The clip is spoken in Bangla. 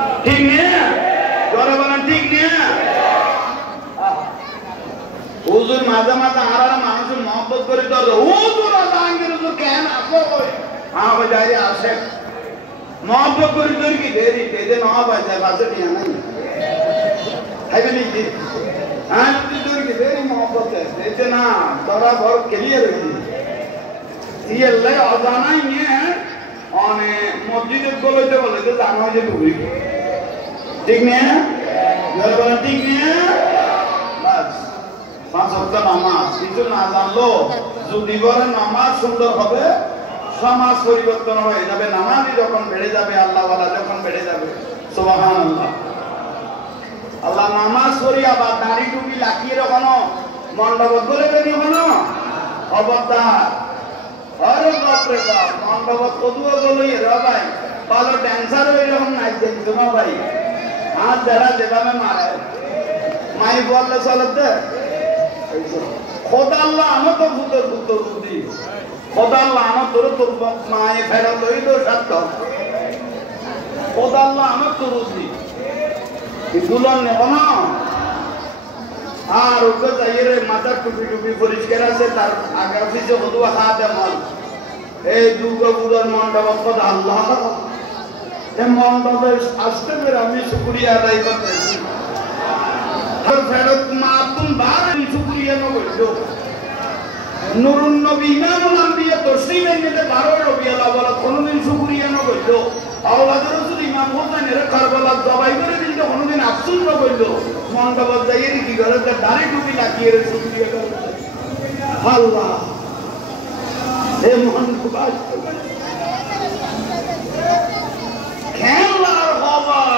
ঠিক না? জোরে বলেন ঠিক না? হুজুর মাঝে মাঝে আর মানুষের মহব্বত করে ধরল, হুজুর আদাঙ্গের হুজুর কেন আসো? আমার যাই আসে মহব্বত করে ধরি কি দেরি দেদে না পাই যায় বাসে নিয়ে নাই খাইবে নাকি? হ্যাঁ তুই ধরি কি দেরি মহব্বত দেখছে না তোরা বড় ক্লিয়ার হয়েছি ইয়েলে অজানাই নিয়ে অনেক মসজিদের গলতে বলে যে জানা যে ডুবি ঠিক না? বলেন ঠিক না? বাস 5 ওয়াক্ত নামাজ কিছু না জানলো যদি বলেন নামাজ সুন্দর হবে সমাজ পরিবর্তন হয়ে যাবে। নামাজি যখন বেড়ে যাবে আল্লাহওয়ালা যখন বেড়ে যাবে সুবহানাল্লাহ। আল্লাহ নামাজ পড়িয়া বা দাড়ি টুপি লাকিয়ে রাখনো মণ্ডপত বলে বেরি হনো অবতার আরে বাপরে বাপ মণ্ডপত কদুয়া বলই রে ভাই ভালো ড্যান্সার হয়ে যখন নাচ দেখছো না ভাই হাত যারা যেভাবে মারে মাই বললে চলতে খোদা আল্লাহ আমার তো ভূতের ভূতর বুদ্ধি খোদা আল্লাহ আমার তোর তোর মায়ে ফেরত হইল সার্থ খোদা আল্লাহ আমার তোর বুদ্ধি দুলন নেব না আর ওকে চাইয়ে মাথার টুপি টুপি পরিষ্কার আছে তার আগে অফিসে হতুয়া খাওয়াতে মন এই দুর্গা পূজার মণ্ডপ খোদা আল্লাহ এই মণ্ডপে আসতে পেরে আমি শুক্রিয়া আদায় করতেছি ফেরত মাতুন বার শুক্রিয়া নবইলো নুরুন নবী ইমামুল আম্বিয়া তসলিমের নিতে 12 রবিউল আউয়াল কোনদিন শুকরিয়া ন কইলো আওলাদ রাসূল ইমাম হোসেনের কারবালা জবাই করে দিল কোনদিন আফসোস ন কইলো মণ্ডপত যাইয়ে কি করে দাড়ি টুপি লাগিয়ে শুকরিয়া করতে আল্লাহ হে মণ্ডপ খেলার খবর